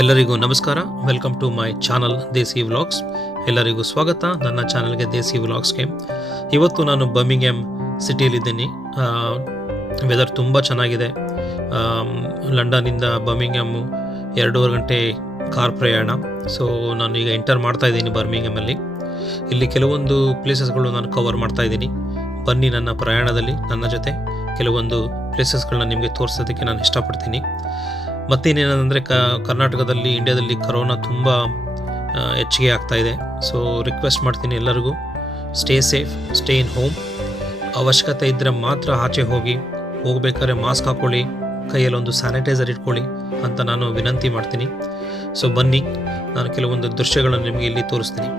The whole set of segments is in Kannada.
ಎಲ್ಲರಿಗೂ ನಮಸ್ಕಾರ. Welcome to my channel desi vlogs. ಎಲ್ಲರಿಗೂ ಸ್ವಾಗತ ನನ್ನ ಚಾನಲ್ಗೆ ದೇಸಿ ವ್ಲಾಗ್ಸ್ಗೆ. ಇವತ್ತು ನಾನು ಬರ್ಮಿಂಗ್ಹ್ಯಾಮ್ ಸಿಟಿಯಲ್ಲಿದ್ದೀನಿ. ವೆದರ್ ತುಂಬ ಚೆನ್ನಾಗಿದೆ. ಲಂಡನ್ನಿಂದ ಬರ್ಮಿಂಗ್ಹ್ಯಾಮು 2.5 ಗಂಟೆ ಕಾರ್ ಪ್ರಯಾಣ. ಸೊ ನಾನು ಈಗ ಎಂಟರ್ ಮಾಡ್ತಾ ಇದ್ದೀನಿ ಬರ್ಮಿಂಗ್ಹ್ಯಾಮಲ್ಲಿ. ಇಲ್ಲಿ ಕೆಲವೊಂದು ಪ್ಲೇಸಸ್ಗಳು ನಾನು ಕವರ್ ಮಾಡ್ತಾ ಇದ್ದೀನಿ. ಬನ್ನಿ ನನ್ನ ಪ್ರಯಾಣದಲ್ಲಿ ನನ್ನ ಜೊತೆ ಕೆಲವೊಂದು ಪ್ಲೇಸಸ್ಗಳನ್ನ ನಿಮಗೆ ತೋರಿಸೋದಕ್ಕೆ ನಾನು ಇಷ್ಟಪಡ್ತೀನಿ. ಮತ್ತೇನೇನಂದರೆ ಕರ್ನಾಟಕದಲ್ಲಿ, ಇಂಡಿಯಾದಲ್ಲಿ ಕರೋನಾ ತುಂಬ ಹೆಚ್ಚಿಗೆ ಆಗ್ತಾಯಿದೆ. ಸೊ ರಿಕ್ವೆಸ್ಟ್ ಮಾಡ್ತೀನಿ ಎಲ್ಲರಿಗೂ, stay safe, stay in home. ಅವಶ್ಯಕತೆ ಇದ್ದರೆ ಮಾತ್ರ ಆಚೆ ಹೋಗಬೇಕಾದ್ರೆ ಮಾಸ್ಕ್ ಹಾಕ್ಕೊಳ್ಳಿ, ಕೈಯಲ್ಲೊಂದು ಸ್ಯಾನಿಟೈಸರ್ ಇಟ್ಕೊಳ್ಳಿ ಅಂತ ನಾನು ವಿನಂತಿ ಮಾಡ್ತೀನಿ. ಸೊ ಬನ್ನಿ, ನಾನು ಕೆಲವೊಂದು ದೃಶ್ಯಗಳನ್ನು ನಿಮಗೆ ಇಲ್ಲಿ ತೋರಿಸ್ತೀನಿ.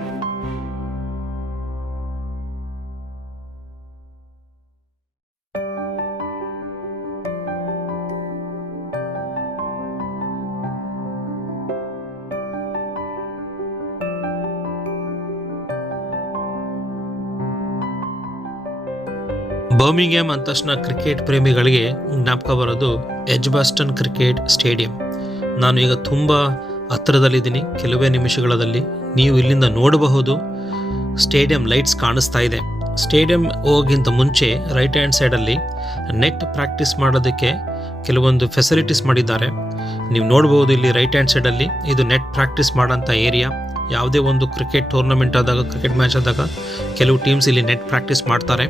ಬರ್ಮಿಂಗ್ಹ್ಯಾಮ್ ಅಂದ ತಕ್ಷಣ ಕ್ರಿಕೆಟ್ ಪ್ರೇಮಿಗಳಿಗೆ ಜ್ಞಾಪಕ ಬರೋದು ಎಡ್ಜ್ಬಾಸ್ಟನ್ ಕ್ರಿಕೆಟ್ ಸ್ಟೇಡಿಯಂ. ನಾನು ಈಗ ತುಂಬ ಹತ್ತಿರದಲ್ಲಿದ್ದೀನಿ. ಕೆಲವೇ ನಿಮಿಷಗಳಲ್ಲಿ ನೀವು ಇಲ್ಲಿಂದ ನೋಡಬಹುದು, ಸ್ಟೇಡಿಯಂ ಲೈಟ್ಸ್ ಕಾಣಿಸ್ತಾ ಇದೆ. ಸ್ಟೇಡಿಯಂ ಹೋಗಿಂತ ಮುಂಚೆ ರೈಟ್ ಹ್ಯಾಂಡ್ ಸೈಡಲ್ಲಿ ನೆಟ್ ಪ್ರಾಕ್ಟೀಸ್ ಮಾಡೋದಕ್ಕೆ ಕೆಲವೊಂದು ಫೆಸಿಲಿಟೀಸ್ ಮಾಡಿದ್ದಾರೆ. ನೀವು ನೋಡ್ಬೋದು ಇಲ್ಲಿ ರೈಟ್ ಹ್ಯಾಂಡ್ ಸೈಡಲ್ಲಿ ಇದು ನೆಟ್ ಪ್ರಾಕ್ಟೀಸ್ ಮಾಡೋಂಥ ಏರಿಯಾ. ಯಾವುದೇ ಒಂದು ಕ್ರಿಕೆಟ್ ಟೂರ್ನಮೆಂಟ್ ಆದಾಗ, ಕ್ರಿಕೆಟ್ ಮ್ಯಾಚ್ ಆದಾಗ ಕೆಲವು ಟೀಮ್ಸ್ ಇಲ್ಲಿ ನೆಟ್ ಪ್ರಾಕ್ಟೀಸ್ ಮಾಡ್ತಾರೆ.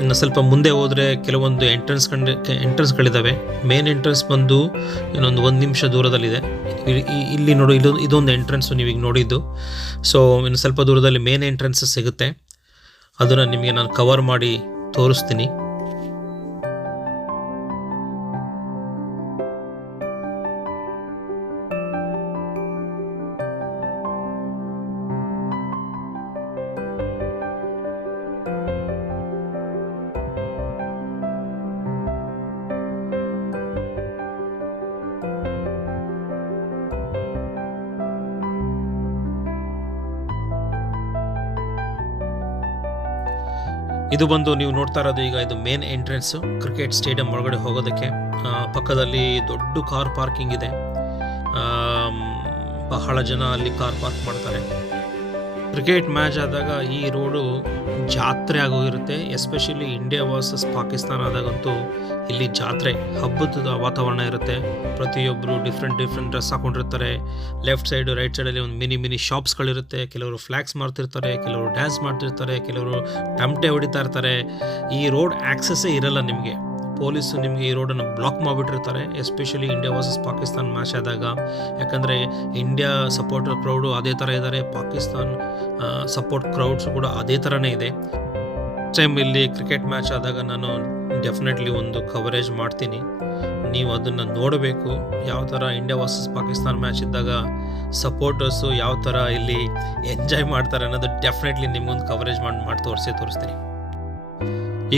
ಇನ್ನು ಸ್ವಲ್ಪ ಮುಂದೆ ಹೋದರೆ ಕೆಲವೊಂದು ಎಂಟ್ರೆನ್ಸ್ಗಳಿದ್ದಾವೆ. ಮೇನ್ ಎಂಟ್ರೆನ್ಸ್ ಬಂದು ಇನ್ನೊಂದು 1 ನಿಮಿಷ ದೂರದಲ್ಲಿದೆ. ಇಲ್ಲಿ ನೋಡಿ, ಇದೊಂದು ಎಂಟ್ರೆನ್ಸು ನೀವೀಗ ನೋಡಿದ್ದು. ಸೊ ಇನ್ನು ಸ್ವಲ್ಪ ದೂರದಲ್ಲಿ ಮೇನ್ ಎಂಟ್ರೆನ್ಸ್ ಸಿಗುತ್ತೆ. ಅದನ್ನು ನಿಮಗೆ ನಾನು ಕವರ್ ಮಾಡಿ ತೋರಿಸ್ತೀನಿ. ಇದು ಬಂದು ನೀವು ನೋಡ್ತಾ ಇರೋದು ಈಗ ಇದು ಮೇನ್ ಎಂಟ್ರೆನ್ಸು ಕ್ರಿಕೆಟ್ ಸ್ಟೇಡಿಯಂ ಒಳಗಡೆ ಹೋಗೋದಕ್ಕೆ. ಪಕ್ಕದಲ್ಲಿ ದೊಡ್ಡ ಕಾರ್ ಪಾರ್ಕಿಂಗ್ ಇದೆ. ಬಹಳ ಜನ ಅಲ್ಲಿ ಕಾರ್ ಪಾರ್ಕ್ ಮಾಡ್ತಾರೆ. ಕ್ರಿಕೆಟ್ ಮ್ಯಾಚ್ ಆದಾಗ ಈ ರೋಡು ಜಾತ್ರೆ ಆಗೋಗಿರುತ್ತೆ. ಎಸ್ಪೆಷಲಿ ಇಂಡಿಯಾ ವರ್ಸಸ್ ಪಾಕಿಸ್ತಾನ ಆದಾಗಂತೂ ಇಲ್ಲಿ ಜಾತ್ರೆ, ಹಬ್ಬದ ವಾತಾವರಣ ಇರುತ್ತೆ. ಪ್ರತಿಯೊಬ್ಬರು ಡಿಫ್ರೆಂಟ್ ಡ್ರೆಸ್ ಹಾಕೊಂಡಿರ್ತಾರೆ. ಲೆಫ್ಟ್ ಸೈಡು ರೈಟ್ ಸೈಡಲ್ಲಿ ಒಂದು ಮಿನಿ ಶಾಪ್ಸ್ಗಳಿರುತ್ತೆ. ಕೆಲವರು ಫ್ಲ್ಯಾಗ್ಸ್ ಮಾಡ್ತಿರ್ತಾರೆ, ಕೆಲವರು ಡ್ಯಾನ್ಸ್ ಮಾಡ್ತಿರ್ತಾರೆ, ಕೆಲವರು ಟಮಟೆ ಹೊಡಿತಾ ಇರ್ತಾರೆ. ಈ ರೋಡ್ ಆಕ್ಸೆಸ್ಸೇ ಇರಲ್ಲ ನಿಮಗೆ. ಪೊಲೀಸು ನಿಮಗೆ ಈ ರೋಡನ್ನು ಬ್ಲಾಕ್ ಮಾಡಿಬಿಟ್ಟಿರ್ತಾರೆ, especially India versus Pakistan match ಆದಾಗ. ಯಾಕಂದರೆ ಇಂಡಿಯಾ ಸಪೋರ್ಟರ್ ಕ್ರೌಡು ಅದೇ ಥರ ಇದ್ದಾರೆ, ಪಾಕಿಸ್ತಾನ್ ಸಪೋರ್ಟ್ ಕ್ರೌಡ್ಸ್ ಕೂಡ ಅದೇ ಥರನೇ ಇದೆ. ಟೈಮ್ ಇಲ್ಲಿ ಕ್ರಿಕೆಟ್ ಮ್ಯಾಚ್ ಆದಾಗ ನಾನು ಡೆಫಿನೆಟ್ಲಿ ಒಂದು ಕವರೇಜ್ ಮಾಡ್ತೀನಿ. ನೀವು ಅದನ್ನು ನೋಡಬೇಕು. ಯಾವ ಥರ ಇಂಡಿಯಾ ವರ್ಸಸ್ ಪಾಕಿಸ್ತಾನ್ ಮ್ಯಾಚ್ ಇದ್ದಾಗ ಸಪೋರ್ಟರ್ಸು ಯಾವ ಥರ ಇಲ್ಲಿ ಎಂಜಾಯ್ ಮಾಡ್ತಾರೆ ಅನ್ನೋದು ಡೆಫಿನೆಟ್ಲಿ ನಿಮಗೊಂದು ಕವರೇಜ್ ಮಾಡಿ ತೋರಿಸ್ತೀನಿ.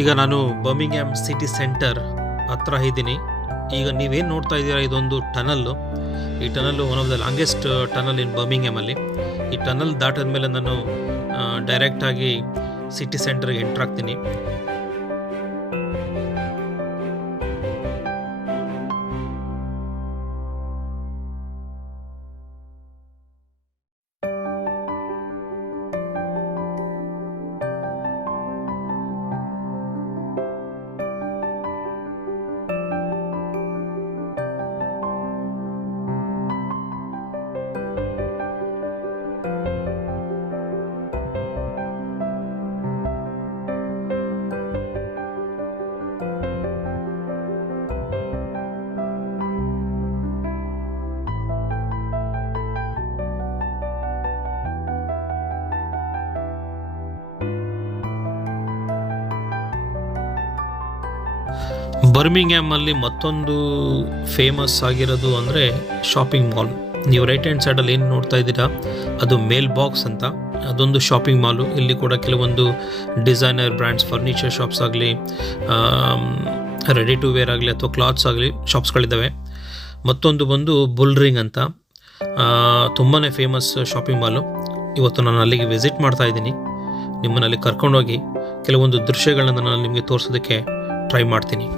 ಈಗ ನಾನು ಬರ್ಮಿಂಗ್ಹ್ಯಾಮ್ ಸಿಟಿ ಸೆಂಟರ್ ಹತ್ರ ಇದ್ದೀನಿ. ಈಗ ನೀವೇನು ನೋಡ್ತಾ ಇದ್ದೀರಾ, ಇದೊಂದು ಟನಲ್ಲು. ಈ tunnel one of the longest tunnel in ಬರ್ಮಿಂಗ್ಹ್ಯಾಮಲ್ಲಿ. ಈ ಟನಲ್ ದಾಟಿದ ಮೇಲೆ ನಾನು ಡೈರೆಕ್ಟಾಗಿ ಸಿಟಿ ಸೆಂಟರ್ಗೆ ಎಂಟ್ರ್ ಆಗ್ತೀನಿ. ಬರ್ಮಿಂಗ್ಹ್ಯಾಮಲ್ಲಿ ಮತ್ತೊಂದು ಫೇಮಸ್ ಆಗಿರೋದು ಅಂದರೆ ಶಾಪಿಂಗ್ ಮಾಲ್. ನೀವು ರೈಟ್ ಹ್ಯಾಂಡ್ ಸೈಡಲ್ಲಿ ಏನು ನೋಡ್ತಾ ಇದ್ದೀರಾ, ಅದು ಮೇಲ್ ಬಾಕ್ಸ್ ಅಂತ. ಅದೊಂದು ಶಾಪಿಂಗ್ ಮಾಲು. ಇಲ್ಲಿ ಕೂಡ ಕೆಲವೊಂದು ಡಿಸೈನರ್ ಬ್ರ್ಯಾಂಡ್ಸ್, ಫರ್ನಿಚರ್ ಶಾಪ್ಸ್ ಆಗಲಿ, ರೆಡಿ ಟು ವೇರ್ ಆಗಲಿ ಅಥವಾ ಕ್ಲಾತ್ಸ್ ಆಗಲಿ ಶಾಪ್ಸ್ಗಳಿದ್ದಾವೆ. ಮತ್ತೊಂದು ಬಂದು ಬುಲ್ರಿಂಗ್ ಅಂತ, ತುಂಬಾ ಫೇಮಸ್ ಶಾಪಿಂಗ್ ಮಾಲು. ಇವತ್ತು ನಾನು ಅಲ್ಲಿಗೆ ವಿಸಿಟ್ ಮಾಡ್ತಾ ಇದ್ದೀನಿ. ನಿಮ್ಮನ್ನಲ್ಲಿ ಕರ್ಕೊಂಡೋಗಿ ಕೆಲವೊಂದು ದೃಶ್ಯಗಳನ್ನು ನಾನು ನಿಮಗೆ ತೋರಿಸೋದಕ್ಕೆ ಟ್ರೈ ಮಾಡ್ತೀನಿ.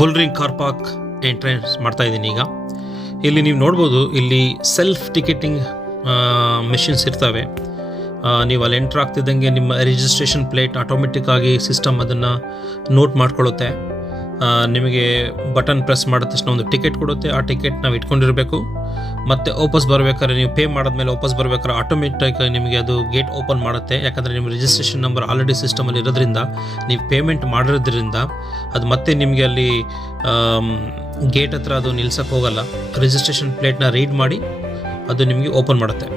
Bull ring car park entrance ಮಾಡ್ತಾ ಇದ್ದೀನಿ ಈಗ. ಇಲ್ಲಿ ನೀವು ನೋಡ್ಬೋದು, ಇಲ್ಲಿ ಸೆಲ್ಫ್ ಟಿಕೆಟಿಂಗ್ ಮೆಷಿನ್ಸ್ ಇರ್ತವೆ. ನೀವು ಅಲ್ಲಿ ಎಂಟ್ರ್ ಆಗ್ತಿದ್ದಂಗೆ ನಿಮ್ಮ ರಿಜಿಸ್ಟ್ರೇಷನ್ ಪ್ಲೇಟ್ ಆಟೋಮೆಟಿಕ್ಕಾಗಿ ಸಿಸ್ಟಮ್ ಅದನ್ನು ನೋಟ್ ಮಾಡ್ಕೊಳ್ಳುತ್ತೆ. ನಿಮಗೆ ಬಟನ್ ಪ್ರೆಸ್ ಮಾಡಿದ ತಕ್ಷಣ ಒಂದು ಟಿಕೆಟ್ ಕೊಡುತ್ತೆ. ಆ ಟಿಕೆಟ್ ನಾವು ಇಟ್ಕೊಂಡಿರಬೇಕು. ಮತ್ತು ವಾಪಸ್ ಬರಬೇಕಾದ್ರೆ, ನೀವು ಪೇ ಮಾಡಿದ್ಮೇಲೆ ವಾಪಸ್ ಬರಬೇಕಾದ್ರೆ ಆಟೋಮೆಟಿಕ್ಕಾಗಿ ನಿಮಗೆ ಅದು ಗೇಟ್ ಓಪನ್ ಮಾಡುತ್ತೆ. ಯಾಕಂದರೆ ನಿಮ್ಮ ರಿಜಿಸ್ಟ್ರೇಷನ್ ನಂಬರ್ ಆಲ್ರೆಡಿ ಸಿಸ್ಟಮಲ್ಲಿ ಇರೋದ್ರಿಂದ, ನೀವು ಪೇಮೆಂಟ್ ಮಾಡಿರೋದ್ರಿಂದ ಅದು ಮತ್ತೆ ನಿಮಗೆ ಅಲ್ಲಿ ಗೇಟ್ ಹತ್ರ ಅದು ನಿಲ್ಸಕ್ಕೆ ಹೋಗಲ್ಲ. ರಿಜಿಸ್ಟ್ರೇಷನ್ ಪ್ಲೇಟ್ನ ರೀಡ್ ಮಾಡಿ ಅದು ನಿಮಗೆ ಓಪನ್ ಮಾಡುತ್ತೆ.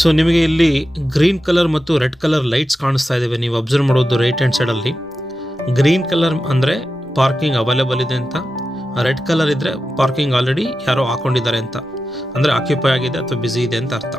ಸೊ ನಿಮಗೆ ಇಲ್ಲಿ ಗ್ರೀನ್ ಕಲರ್ ಮತ್ತು ರೆಡ್ ಕಲರ್ ಲೈಟ್ಸ್ ಕಾಣಿಸ್ತಾ ಇದ್ದಾವೆ. ನೀವು ಅಬ್ಸರ್ವ್ ಮಾಡೋದು ರೈಟ್ ಹ್ಯಾಂಡ್ ಸೈಡಲ್ಲಿ. ಗ್ರೀನ್ ಕಲರ್ ಅಂದರೆ ಪಾರ್ಕಿಂಗ್ ಅವೈಲೇಬಲ್ ಇದೆ ಅಂತ, ರೆಡ್ ಕಲರ್ ಇದ್ದರೆ ಪಾರ್ಕಿಂಗ್ ಆಲ್ರೆಡಿ ಯಾರೋ ಹಾಕೊಂಡಿದ್ದಾರೆ ಅಂತ, ಅಂದರೆ ಆಕ್ಯುಪೈ ಆಗಿದೆ ಅಥವಾ ಬ್ಯುಸಿ ಇದೆ ಅಂತ ಅರ್ಥ.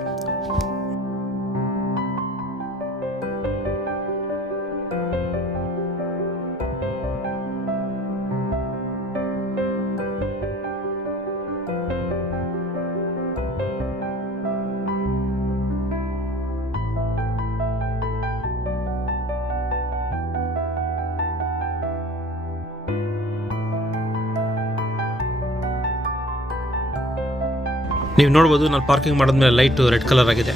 ನೀವು ನೋಡ್ಬೋದು, ನಾನು ಪಾರ್ಕಿಂಗ್ ಮಾಡಿದ್ಮೇಲೆ ಲೈಟು ರೆಡ್ ಕಲರ್ ಆಗಿದೆ.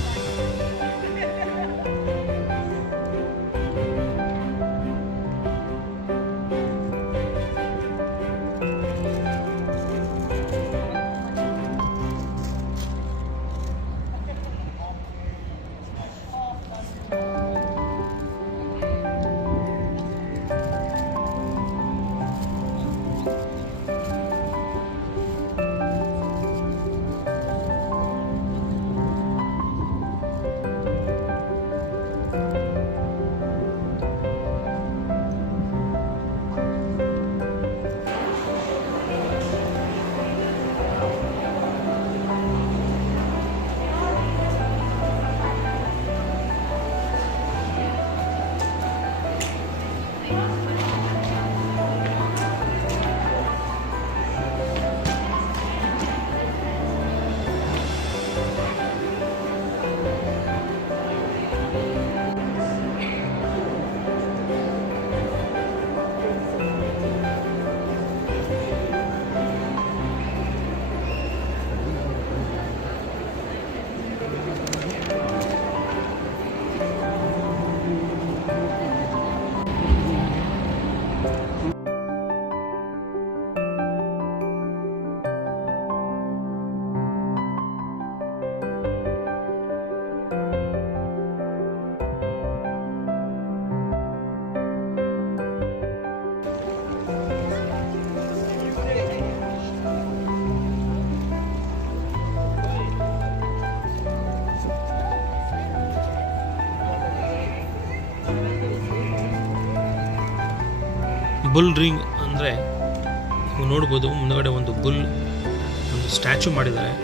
ಬುಲ್ ರಿಂಗ್ ಅಂದರೆ ನೀವು ನೋಡ್ಬೋದು, ಮುಂದುಗಡೆ ಒಂದು ಬುಲ್ ಒಂದು ಸ್ಟ್ಯಾಚು ಮಾಡಿದ್ದಾರೆ.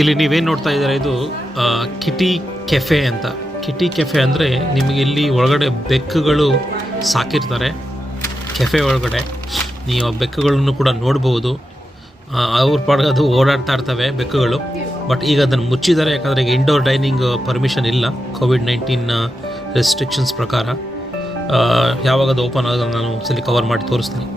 ಇಲ್ಲಿ ನೀವೇನು ನೋಡ್ತಾ ಇದ್ದೀರಾ, ಇದು ಕಿಟಿ ಕೆಫೆ ಅಂತ. ಕಿಟಿ ಕೆಫೆ ಅಂದರೆ ನಿಮಗೆ ಇಲ್ಲಿ ಒಳಗಡೆ ಬೆಕ್ಕುಗಳು ಸಾಕಿರ್ತಾರೆ. ಕೆಫೆ ಒಳಗಡೆ ನೀವು ಆ ಬೆಕ್ಕುಗಳನ್ನು ಕೂಡ ನೋಡ್ಬೋದು. ಅವ್ರ ಪಾಡ್ಗೆ ಅದು ಓಡಾಡ್ತಾ ಇರ್ತವೆ ಬೆಕ್ಕುಗಳು. ಬಟ್ ಈಗ ಅದನ್ನು ಮುಚ್ಚಿದ್ದಾರೆ, ಯಾಕಂದರೆ ಈಗ ಇಂಡೋರ್ ಡೈನಿಂಗ್ ಪರ್ಮಿಷನ್ ಇಲ್ಲ ಕೋವಿಡ್-19 ರೆಸ್ಟ್ರಿಕ್ಷನ್ಸ್ ಪ್ರಕಾರ. ಯಾವಾಗ ಅದು ಓಪನ್ ಆಗೋದು ನಾನು ಒಂದ್ಸಲಿ ಕವರ್ ಮಾಡಿ ತೋರಿಸ್ತೀನಿ.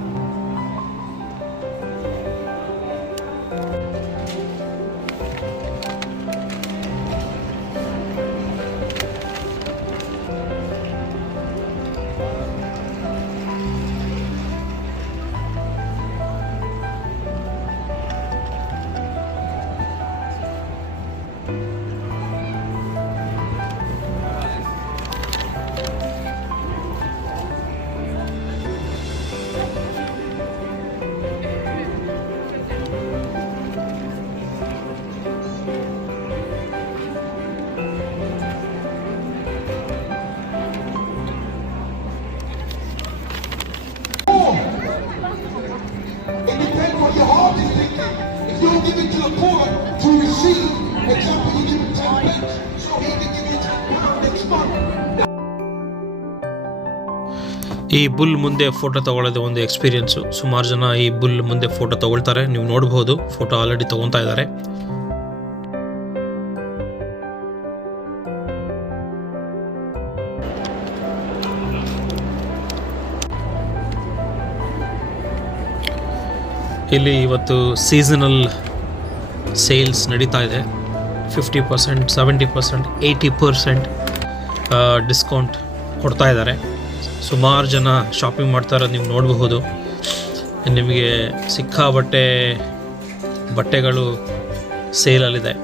ಈ ಬುಲ್ ಮುಂದೆ ಫೋಟೋ ತಗೊಳ್ಳೋದು ಒಂದು ಎಕ್ಸ್ಪೀರಿಯನ್ಸು. ಸುಮಾರು ಜನ ಈ ಬುಲ್ ಮುಂದೆ ಫೋಟೋ ತಗೊಳ್ತಾರೆ, ನೀವು ನೋಡ್ಬೋದು. ಫೋಟೋ ಆಲ್ರೆಡಿ ತಗೊತಾ ಇದ್ದಾರೆ. ಇಲ್ಲಿ ಇವತ್ತು ಸೀಸನಲ್ ಸೇಲ್ಸ್ ನಡೀತಾ ಇದೆ. 50%, 70%, 80% ಡಿಸ್ಕೌಂಟ್ ಕೊಡ್ತಾ ಇದ್ದಾರೆ. ಸುಮಾರು ಜನ ಶಾಪಿಂಗ್ ಮಾಡ್ತಾರೆ, ನೀವು ನೋಡಬಹುದು. ನಿಮಗೆ ಬಟ್ಟೆಗಳು ಸೇಲಲ್ಲಿದೆ.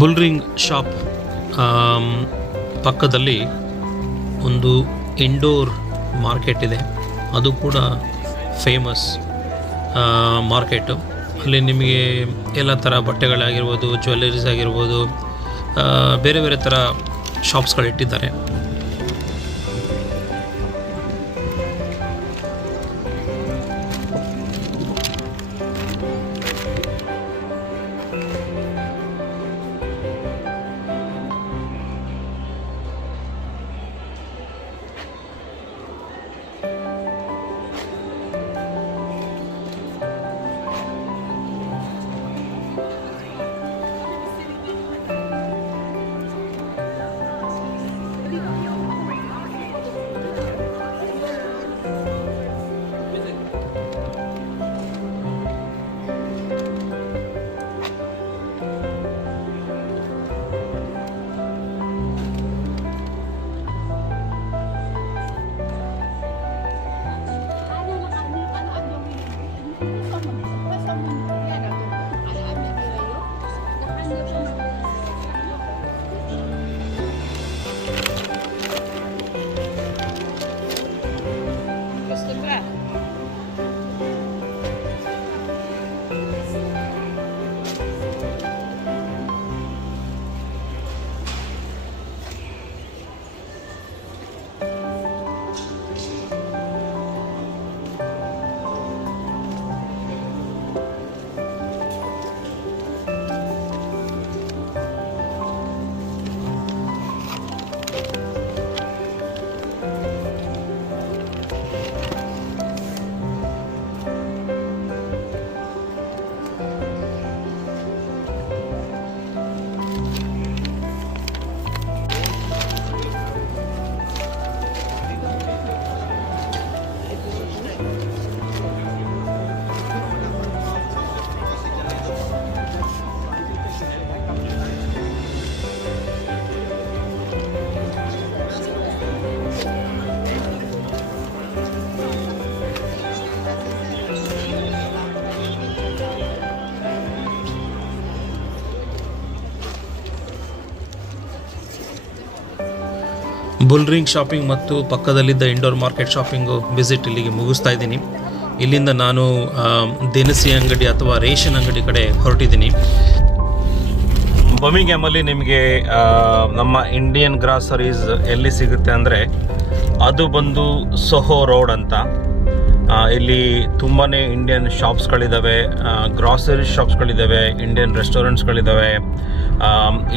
ಬುಲ್ರಿಂಗ್ ಶಾಪ್ ಪಕ್ಕದಲ್ಲಿ ಒಂದು ಇಂಡೋರ್ ಮಾರ್ಕೆಟ್ ಇದೆ. ಅದು ಕೂಡ ಫೇಮಸ್ ಮಾರ್ಕೆಟು. ಅಲ್ಲಿ ನಿಮಗೆ ಎಲ್ಲ ಥರ ಬಟ್ಟೆಗಳಾಗಿರ್ಬೋದು, ಜ್ಯುವೆಲ್ಲರೀಸ್ ಆಗಿರ್ಬೋದು, ಬೇರೆ ಬೇರೆ ಥರ ಶಾಪ್ಸ್ಗಳಿಟ್ಟಿದ್ದಾರೆ. ಬುಲ್ ರಿಂಗ್ ಶಾಪಿಂಗ್ ಮತ್ತು ಪಕ್ಕದಲ್ಲಿದ್ದ ಇಂಡೋರ್ ಮಾರ್ಕೆಟ್ ಶಾಪಿಂಗು ವಿಸಿಟ್ ಇಲ್ಲಿಗೆ ಮುಗಿಸ್ತಾ ಇದ್ದೀನಿ. ಇಲ್ಲಿಂದ ನಾನು ದಿನಸಿ ಅಂಗಡಿ ಅಥವಾ ರೇಷನ್ ಅಂಗಡಿ ಕಡೆ ಹೊರಟಿದ್ದೀನಿ. ಬರ್ಮಿಂಗ್ಹ್ಯಾಮಲ್ಲಿ ನಿಮಗೆ ನಮ್ಮ ಇಂಡಿಯನ್ ಗ್ರಾಸರೀಸ್ ಎಲ್ಲಿ ಸಿಗುತ್ತೆ ಅಂದರೆ ಅದು ಬಂದು ಸೊಹೋ ರೋಡ್ ಅಂತ. ಇಲ್ಲಿ ತುಂಬಾ ಇಂಡಿಯನ್ ಶಾಪ್ಸ್ಗಳಿದ್ದಾವೆ, ಗ್ರಾಸರಿ ಶಾಪ್ಸ್ಗಳಿದ್ದಾವೆ, ಇಂಡಿಯನ್ ರೆಸ್ಟೋರೆಂಟ್ಸ್ಗಳಿದ್ದಾವೆ.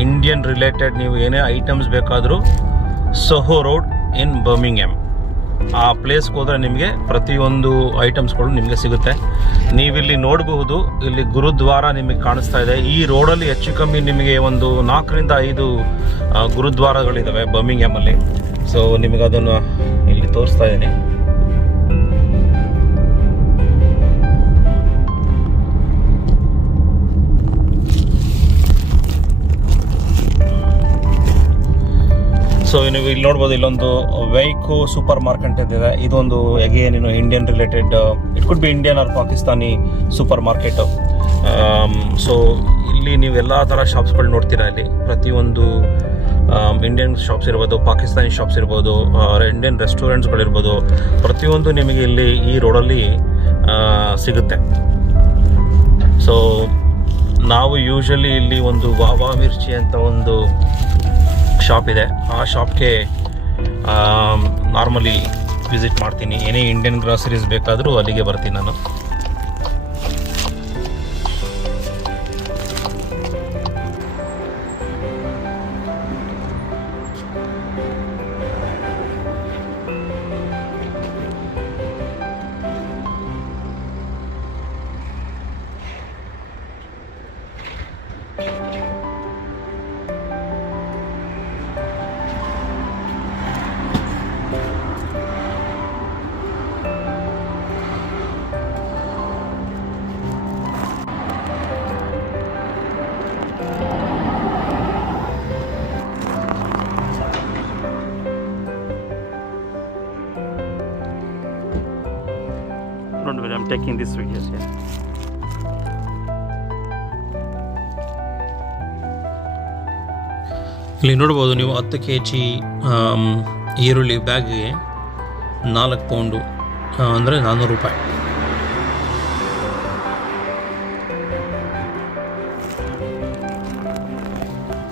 ಇಂಡಿಯನ್ ರಿಲೇಟೆಡ್ ನೀವು ಏನೇ ಐಟಮ್ಸ್ ಬೇಕಾದರೂ ಸೊಹೋ ರೋಡ್ ಇನ್ ಬರ್ಮಿಂಗ್ಹ್ಯಾಮ್ ಆ ಪ್ಲೇಸ್ಗೆ ಹೋದರೆ ನಿಮಗೆ ಪ್ರತಿಯೊಂದು ಐಟಮ್ಸ್ಗಳು ನಿಮಗೆ ಸಿಗುತ್ತೆ. ನೀವಿಲ್ಲಿ ನೋಡಬಹುದು, ಇಲ್ಲಿ ಗುರುದ್ವಾರ ನಿಮಗೆ ಕಾಣಿಸ್ತಾ ಇದೆ. ಈ ರೋಡಲ್ಲಿ ಹೆಚ್ಚು ಕಮ್ಮಿ ನಿಮಗೆ ಒಂದು 4 ರಿಂದ 5 ಗುರುದ್ವಾರಗಳಿದ್ದಾವೆ ಬರ್ಮಿಂಗ್ಹ್ಯಾಮಲ್ಲಿ. ಸೊ ನಿಮಗೆ ಅದನ್ನು ಇಲ್ಲಿ ತೋರಿಸ್ತಾ ಇದ್ದೀನಿ. ಸೊ ನೀವು ಇಲ್ಲಿ ನೋಡ್ಬೋದು, ಇಲ್ಲೊಂದು ವೈಕೋ ಸೂಪರ್ ಮಾರ್ಕೆಟ್ ಇದೆ. ಇದೊಂದು again Indian related, it could be Indian or Pakistani super market. So ಇಲ್ಲಿ ನೀವು ಎಲ್ಲ ಥರ ಶಾಪ್ಸ್ಗಳು ನೋಡ್ತೀರಾ. ಇಲ್ಲಿ ಪ್ರತಿಯೊಂದು ಇಂಡಿಯನ್ ಶಾಪ್ಸ್ ಇರ್ಬೋದು, ಪಾಕಿಸ್ತಾನಿ ಶಾಪ್ಸ್ ಇರ್ಬೋದು, ಇಂಡಿಯನ್ ರೆಸ್ಟೋರೆಂಟ್ಸ್ಗಳಿರ್ಬೋದು, ಪ್ರತಿಯೊಂದು ನಿಮಗೆ ಇಲ್ಲಿ ಈ ರೋಡಲ್ಲಿ ಸಿಗುತ್ತೆ. ಸೊ ನಾವು ಯೂಶಲಿ ಇಲ್ಲಿ ಒಂದು ವಾವಾ ಮಿರ್ಚಿ ಅಂತ ಒಂದು ಶಾಪ್ ಇದೆ. ಆ ಶಾಪ್ಗೆ ನಾರ್ಮಲಿ ವಿಸಿಟ್ ಮಾಡ್ತೀನಿ. ಏನೇ ಇಂಡಿಯನ್ ಗ್ರಾಸರೀಸ್ ಬೇಕಾದರೂ ಅಲ್ಲಿಗೆ ಬರ್ತೀನಿ ನಾನು. Don't worry, I'm taking this video. Yeah. ಇಲ್ಲಿ ನೋಡ್ಬೋದು ನೀವು 10 kg ಈರುಳ್ಳಿ ಬ್ಯಾಗ್ಗೆ 4 ಪೌಂಡು ಅಂದರೆ 400 ರೂಪಾಯಿ.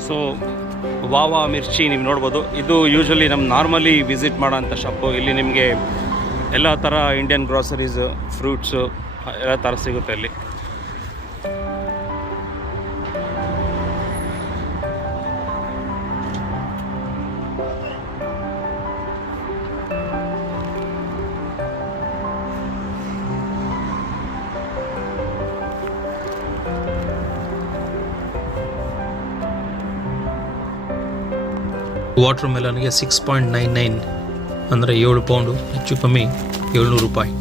ಸೊ ವಾವಾ ಮಿರ್ಚಿ ನೀವು ನೋಡ್ಬೋದು. ಇದು ಯೂಶ್ವಲಿ ನಮ್ಮ ನಾರ್ಮಲಿ ವಿಸಿಟ್ ಮಾಡೋಂಥ ಶಾಪು. ಇಲ್ಲಿ ನಿಮಗೆ ಎಲ್ಲ ಥರ ಇಂಡಿಯನ್ ಗ್ರಾಸರೀಸ್, ಫ್ರೂಟ್ಸು ಎಲ್ಲ ಥರ ಸಿಗುತ್ತೆ ಇಲ್ಲಿ. ವಾಟರ್ ಮೆಲನ್ಗೆ 6.99 ಅಂದರೆ 7 ಪೌಂಡು, ಹೆಚ್ಚು ಕಮ್ಮಿ 700 ರೂಪಾಯಿ.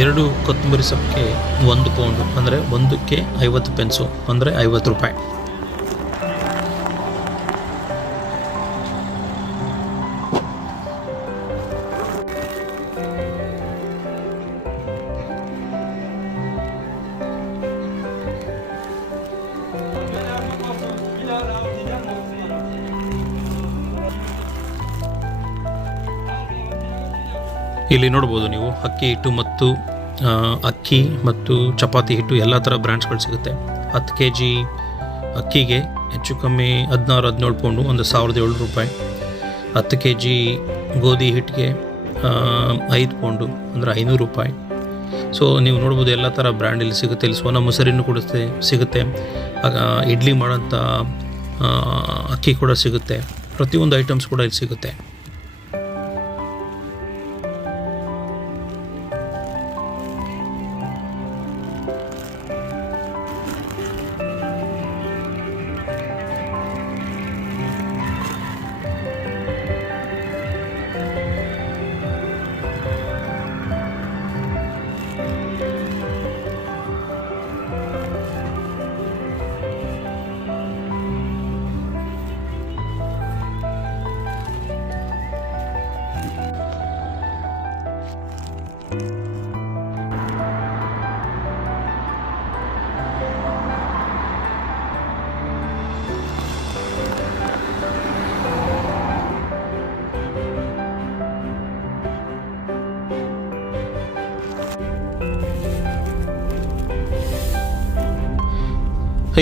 ಎರಡು ಕೊತ್ತಂಬರಿ ಸೊಪ್ಪಿಗೆ 1 ಪೌಂಡು ಅಂದರೆ ಒಂದಕ್ಕೆ 50 ಪೆನ್ಸು ಅಂದರೆ 50 ರೂಪಾಯಿ. ಇಲ್ಲಿ ನೋಡ್ಬೋದು ನೀವು ಅಕ್ಕಿ ಹಿಟ್ಟು ಮತ್ತು ಅಕ್ಕಿ ಮತ್ತು ಚಪಾತಿ ಹಿಟ್ಟು ಎಲ್ಲ ಥರ ಬ್ರ್ಯಾಂಡ್ಸ್ಗಳು ಸಿಗುತ್ತೆ. 10 kg ಅಕ್ಕಿಗೆ ಹೆಚ್ಚು ಕಮ್ಮಿ 16-17 ಪೌಂಡು, ಒಂದು 1700 ರೂಪಾಯಿ. 10 kg ಗೋಧಿ ಹಿಟ್ಟಿಗೆ 5 ಪೌಂಡು ಅಂದರೆ 500 ರೂಪಾಯಿ. ಸೊ ನೀವು ನೋಡ್ಬೋದು ಎಲ್ಲ ಥರ ಬ್ರ್ಯಾಂಡ್ ಇಲ್ಲಿ ಸಿಗುತ್ತೆ. ಇಲ್ಲಿ ಸೋನಾ ಮೊಸರಿನೂ ಕೂಡ ಸಿಗುತ್ತೆ. ಇಡ್ಲಿ ಮಾಡೋಂಥ ಅಕ್ಕಿ ಕೂಡ ಸಿಗುತ್ತೆ. ಪ್ರತಿಯೊಂದು ಐಟಮ್ಸ್ ಕೂಡ ಇಲ್ಲಿ ಸಿಗುತ್ತೆ.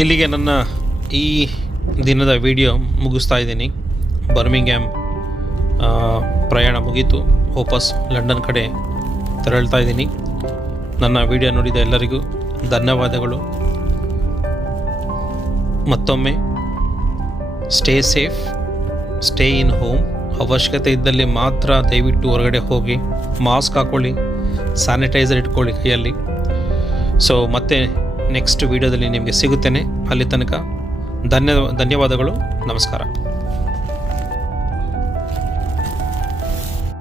ಇಲ್ಲಿಗೆ ನನ್ನ ಈ ದಿನದ ವಿಡಿಯೋ ಮುಗಿಸ್ತಾ ಇದ್ದೀನಿ. ಬರ್ಮಿಂಗ್ಹ್ಯಾಮ್ ಪ್ರಯಾಣ ಮುಗೀತು, ವಾಪಸ್ ಲಂಡನ್ ಕಡೆ ತೆರಳ್ತಾ ಇದ್ದೀನಿ. ನನ್ನ ವಿಡಿಯೋ ನೋಡಿದ ಎಲ್ಲರಿಗೂ ಧನ್ಯವಾದಗಳು. ಮತ್ತೊಮ್ಮೆ stay safe, stay in home. ಅವಶ್ಯಕತೆ ಇದ್ದಲ್ಲಿ ಮಾತ್ರ ದಯವಿಟ್ಟು ಹೊರಗಡೆ ಹೋಗಿ, ಮಾಸ್ಕ್ ಹಾಕ್ಕೊಳ್ಳಿ, ಸ್ಯಾನಿಟೈಸರ್ ಇಟ್ಕೊಳ್ಳಿ ಕೈಯಲ್ಲಿ. ಸೊ ಮತ್ತೆ ನೆಕ್ಸ್ಟ್ ವಿಡಿಯೋದಲ್ಲಿ ನಿಮಗೆ ಸಿಗುತ್ತೇನೆ. ಅಲ್ಲಿ ತನಕ ಧನ್ಯವಾದಗಳು. ನಮಸ್ಕಾರ.